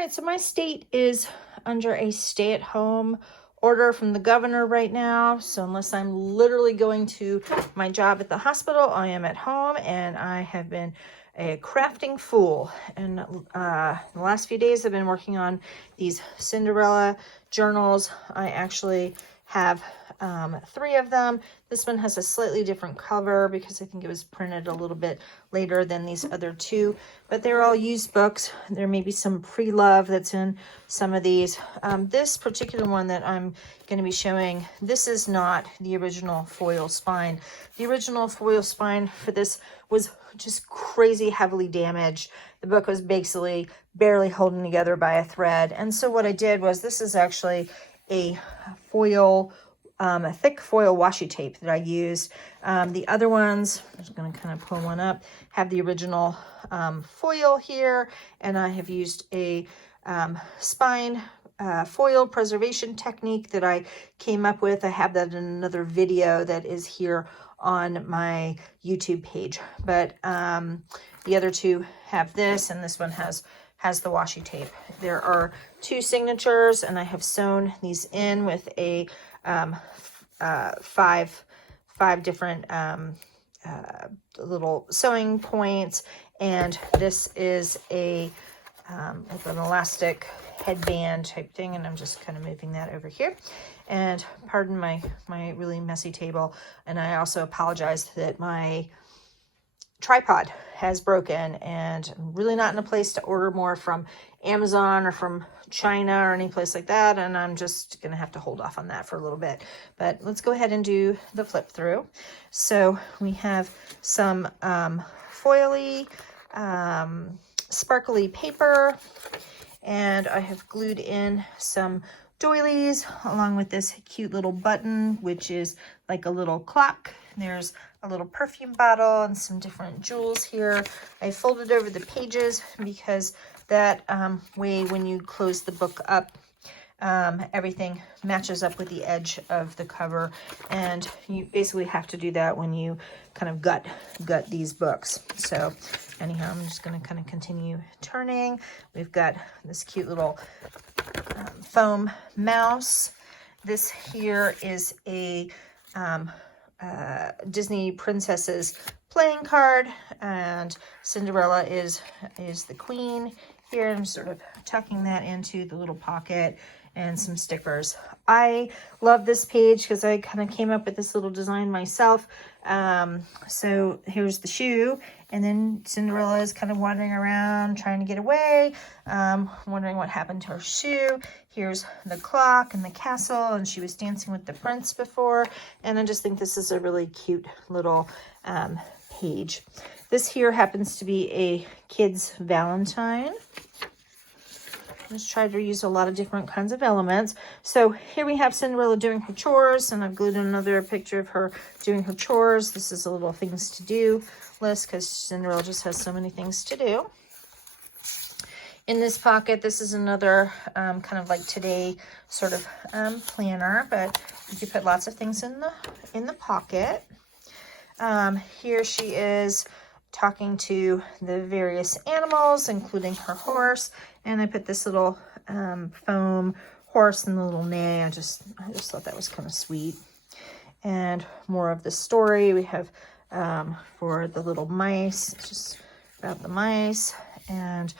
right, so my state is under a stay-at-home order from the governor right now. So unless I'm literally going to my job at the hospital, I am at home, and I have been a crafting fool. And the last few days I've been working on these Cinderella journals. I actually have 3 of them. This one has a slightly different cover because I think it was printed a little bit later than these other 2, but they're all used books. There may be some pre-love that's in some of these. This particular one that I'm going to be showing, this is not the original foil spine. The original foil spine for this was just crazy heavily damaged. The book was basically barely holding together by a thread. And so what I did was, this is actually a foil, a thick foil washi tape that I used. The other ones, I'm just going to kind of pull one up, have the original foil here, and I have used a spine foil preservation technique that I came up with. I have that in another video that is here on my YouTube page, but the other 2 have this, and this one has the washi tape. There are 2 signatures, and I have sewn these in with a 5 different little sewing points, and this is a like an elastic headband type thing, and I'm just kind of moving that over here. And pardon my really messy table, and I also apologize that my tripod has broken, and I'm really not in a place to order more from Amazon or from China or any place like that, and I'm just gonna have to hold off on that for a little bit. But let's go ahead and do the flip through. So we have some foily sparkly paper, and I have glued in some doilies along with this cute little button, which is like a little clock. There's a little perfume bottle and some different jewels here. I folded over the pages because that way when you close the book up, everything matches up with the edge of the cover, and you basically have to do that when you kind of gut these books. So anyhow, I'm just going to kind of continue turning. We've got this cute little foam mouse. This here is a Disney princesses playing card, and Cinderella is the queen here. I'm sort of tucking that into the little pocket, and some stickers. I love this page because I kind of came up with this little design myself. So here's the shoe, and then Cinderella is kind of wandering around trying to get away, wondering what happened to her shoe. Here's the clock and the castle, and she was dancing with the prince before, and I just think this is a really cute little page. This here happens to be a kid's Valentine. Just tried to use a lot of different kinds of elements. So here we have Cinderella doing her chores, and I've glued another picture of her doing her chores. This is a little things to do list because Cinderella just has so many things to do. In this pocket, this is another kind of like today sort of planner, but you can put lots of things in the pocket. Here she is talking to the various animals, including her horse, and I put this little foam horse and the little neigh. I just thought that was kind of sweet. And more of the story we have for the little mice. It's just about the mice. And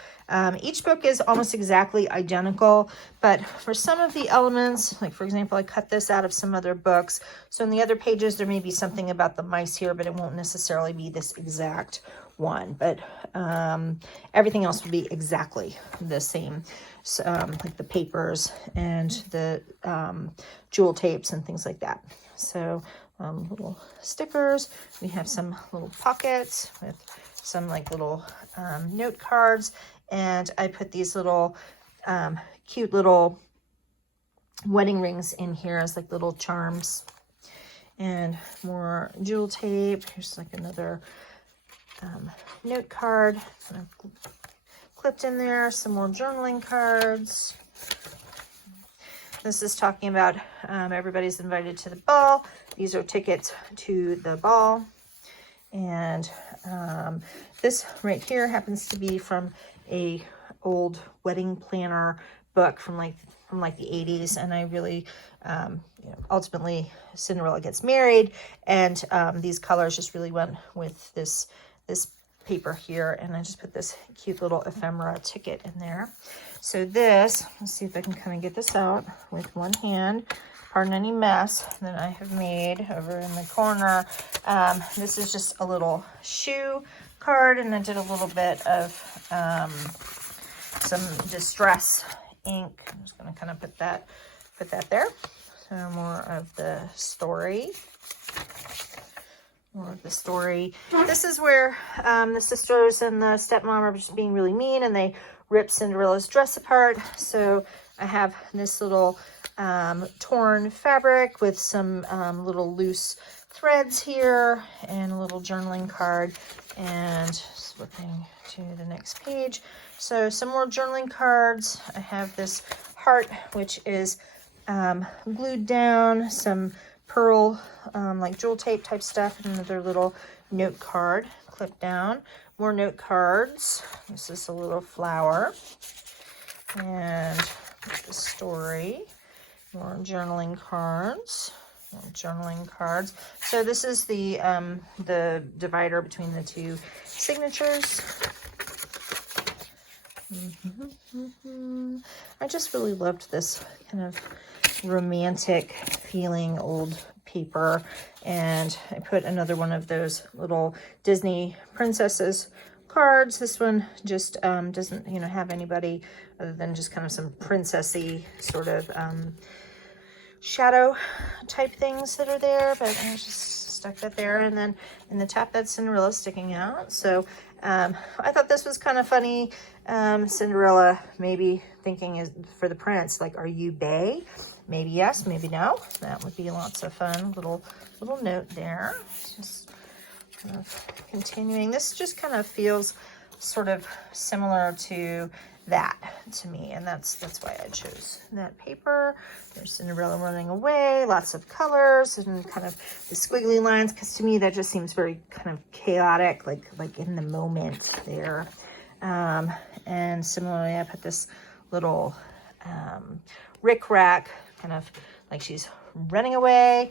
each book is almost exactly identical, but for some of the elements, like for example, I cut this out of some other books. So in the other pages, there may be something about the mice here, but it won't necessarily be this exact one. But everything else will be exactly the same, so, like the papers and the jewel tapes and things like that. So little stickers. We have some little pockets with some like little note cards, and I put these little cute little wedding rings in here as like little charms, and more jewel tape. Here's like another note card kind of clipped in there, some more journaling cards. This is talking about everybody's invited to the ball. These are tickets to the ball. And this right here happens to be from a old wedding planner book from like the 80s, and I really ultimately Cinderella gets married, and these colors just really went with this paper here, and I just put this cute little ephemera ticket in there. So this, let's see if I can kind of get this out with one hand. Pardon any mess that I have made over in the corner. This is just a little shoe card, and I did a little bit of some distress ink. I'm just going to kind of put that there. So more of the story. This is where the sisters and the stepmom are just being really mean, and they rip Cinderella's dress apart. So I have this little torn fabric with some little loose threads here, and a little journaling card, and flipping to the next page. So some more journaling cards. I have this heart, which is glued down, some pearl like jewel tape type stuff, and another little note card clipped down. More note cards. This is a little flower, and the story. More journaling cards. So this is the divider between the two signatures. I just really loved this kind of romantic feeling old paper, and I put another one of those little Disney princesses cards. This one just doesn't have anybody other than just kind of some princessy sort of shadow type things that are there, but I just stuck that there. And then in the top, that's Cinderella sticking out. So I thought this was kind of funny. Cinderella maybe thinking is for the prince, like, are you bae? Maybe yes, maybe no. That would be lots of fun. Little note there. Just kind of continuing. This just kind of feels sort of similar to that to me, and that's why I chose that paper. There's Cinderella running away, lots of colors and kind of the squiggly lines, because to me that just seems very kind of chaotic, like in the moment there. And similarly, I put this little rick-rack, kind of like she's running away.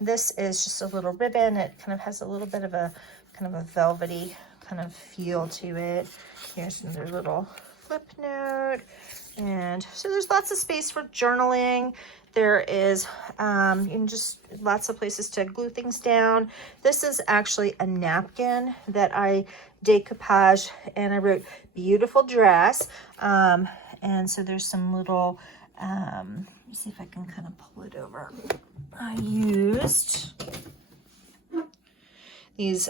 This is just a little ribbon. It kind of has a little bit of a kind of a velvety kind of feel to it. Here's another little flip note, and so there's lots of space for journaling. There is just lots of places to glue things down. This is actually a napkin that I decoupage, and I wrote beautiful dress, and so there's some little let me see if I can kind of pull it over. I used these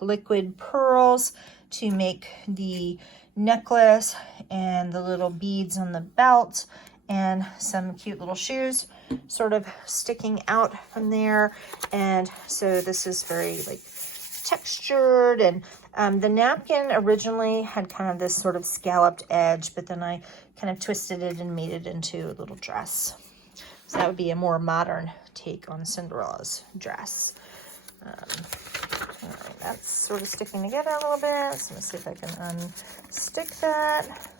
liquid pearls to make the necklace and the little beads on the belt, and some cute little shoes sort of sticking out from there. And so this is very like textured, and the napkin originally had kind of this sort of scalloped edge, but then I kind of twisted it and made it into a little dress. So that would be a more modern take on Cinderella's dress. All right, that's sort of sticking together a little bit. So let's see if I can unstick that.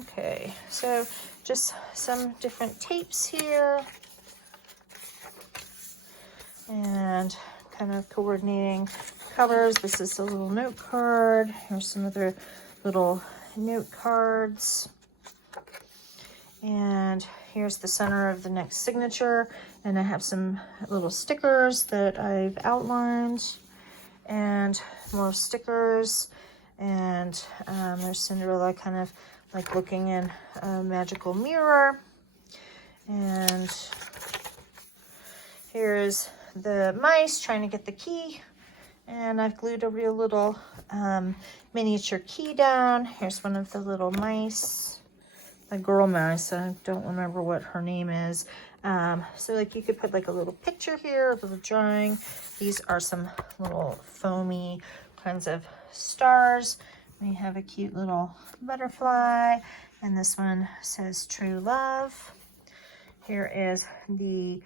Okay, so just some different tapes here, and kind of coordinating colors. This is a little note card. Here's some other little note cards. And here's the center of the next signature. And I have some little stickers that I've outlined, and more stickers. And there's Cinderella kind of like looking in a magical mirror. And here's the mice trying to get the key. And I've glued a real little miniature key down. Here's one of the little mice, a girl mouse. I don't remember what her name is. So like you could put like a little picture here, a little drawing. These are some little foamy kinds of stars. We have a cute little butterfly, and this one says true love. Here is the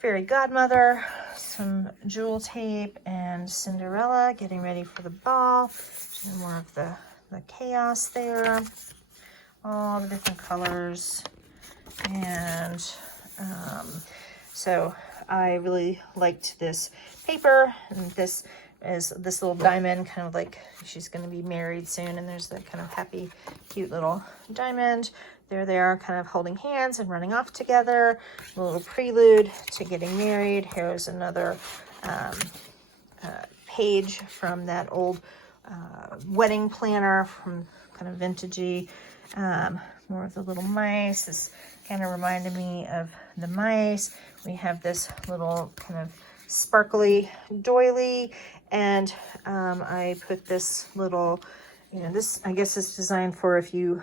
fairy godmother, some jewel tape, and Cinderella getting ready for the ball. And more of the the chaos there, all the different colors. And so I really liked this paper, and this is this little diamond, kind of like she's going to be married soon, and there's that kind of happy, cute little diamond. There they are, kind of holding hands and running off together, a little prelude to getting married. Here's another page from that old wedding planner, from kind of vintagey. More of the little mice. This kind of reminded me of the mice. We have this little kind of sparkly doily, and I put this little, this, I guess, is designed for if you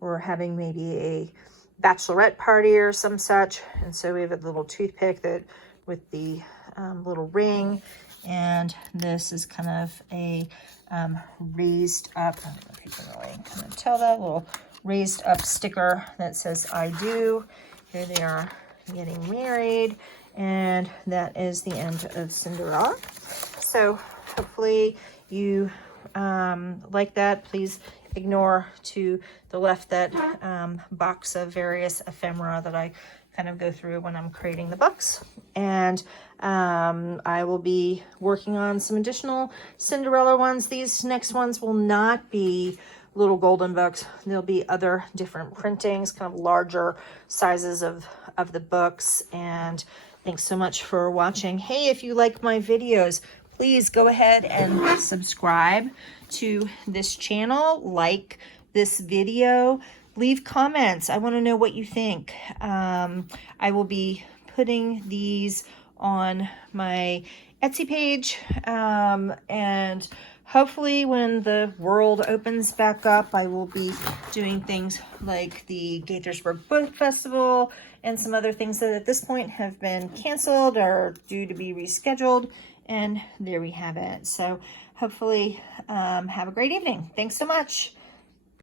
were having maybe a bachelorette party or some such. And so we have a little toothpick that with the little ring, and this is kind of a raised up, I don't know if you can really kind of tell that, little raised up sticker that says I do. Here they are getting married, and that is the end of Cinderella. So hopefully you like that. Please ignore to the left that box of various ephemera that I kind of go through when I'm creating the books. And I will be working on some additional Cinderella ones. These next ones will not be little golden books. There'll be other different printings, kind of larger sizes of the books. And thanks so much for watching. Hey, if you like my videos, please go ahead and subscribe to this channel, like this video, leave comments. I want to know what you think. I will be putting these on my Etsy page, and hopefully when the world opens back up, I will be doing things like the Gaithersburg Book Festival and some other things that at this point have been canceled or due to be rescheduled. And there we have it. So hopefully have a great evening. Thanks so much.